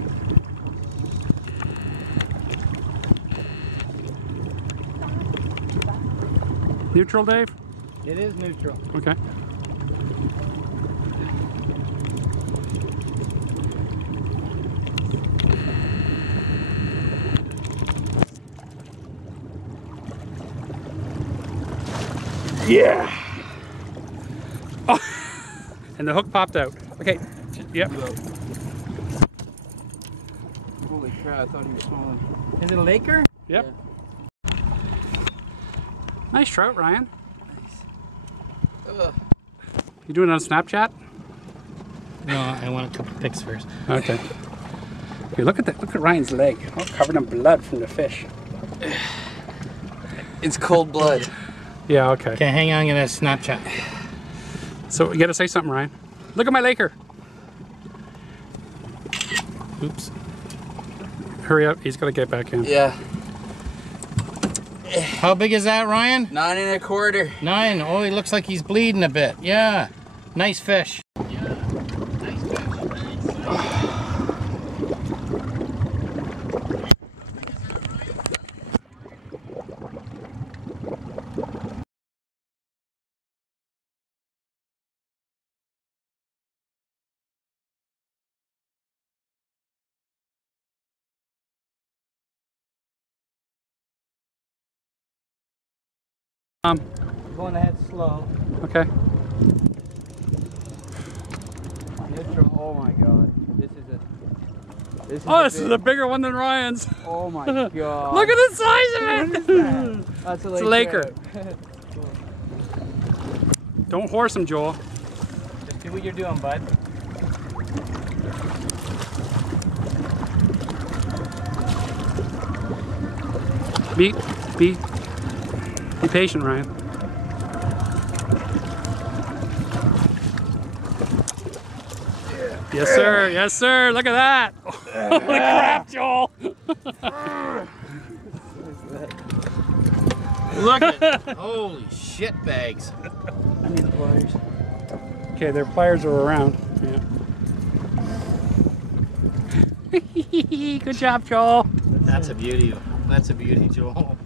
me. Neutral, Dave? It is neutral. Okay. Yeah. Oh, and the hook popped out. Okay. Yep. Holy crap! I thought he was smaller. Is it a Laker? Yep. Yeah. Nice trout, Ryan. Nice. Ugh. You doing it on Snapchat? No, I want a couple pics first. Okay. Okay, look at that. Look at Ryan's leg. All covered in blood from the fish. It's cold blood. Yeah. Okay. Okay, hang on, I'm gonna Snapchat. So you gotta say something, Ryan. Look at my Laker. Oops. Hurry up. He's gotta get back in. Yeah. How big is that, Ryan? 9 1/4. 9. Oh, he looks like he's bleeding a bit. Yeah. Nice fish. Going ahead slow. Okay. Neutral. Oh my god. This is a bigger one than Ryan's. Oh my god. Look at the size of it. That's a It's a Laker. Laker. Don't horse him, Joel. Just do what you're doing, bud. Be patient, Ryan. Yes, sir. Yes, sir. Look at that. Holy crap, Joel. Look at holy shit bags. I need the pliers. Okay, their pliers are around. Yeah. Good job, Joel. That's a beauty. That's a beauty, Joel.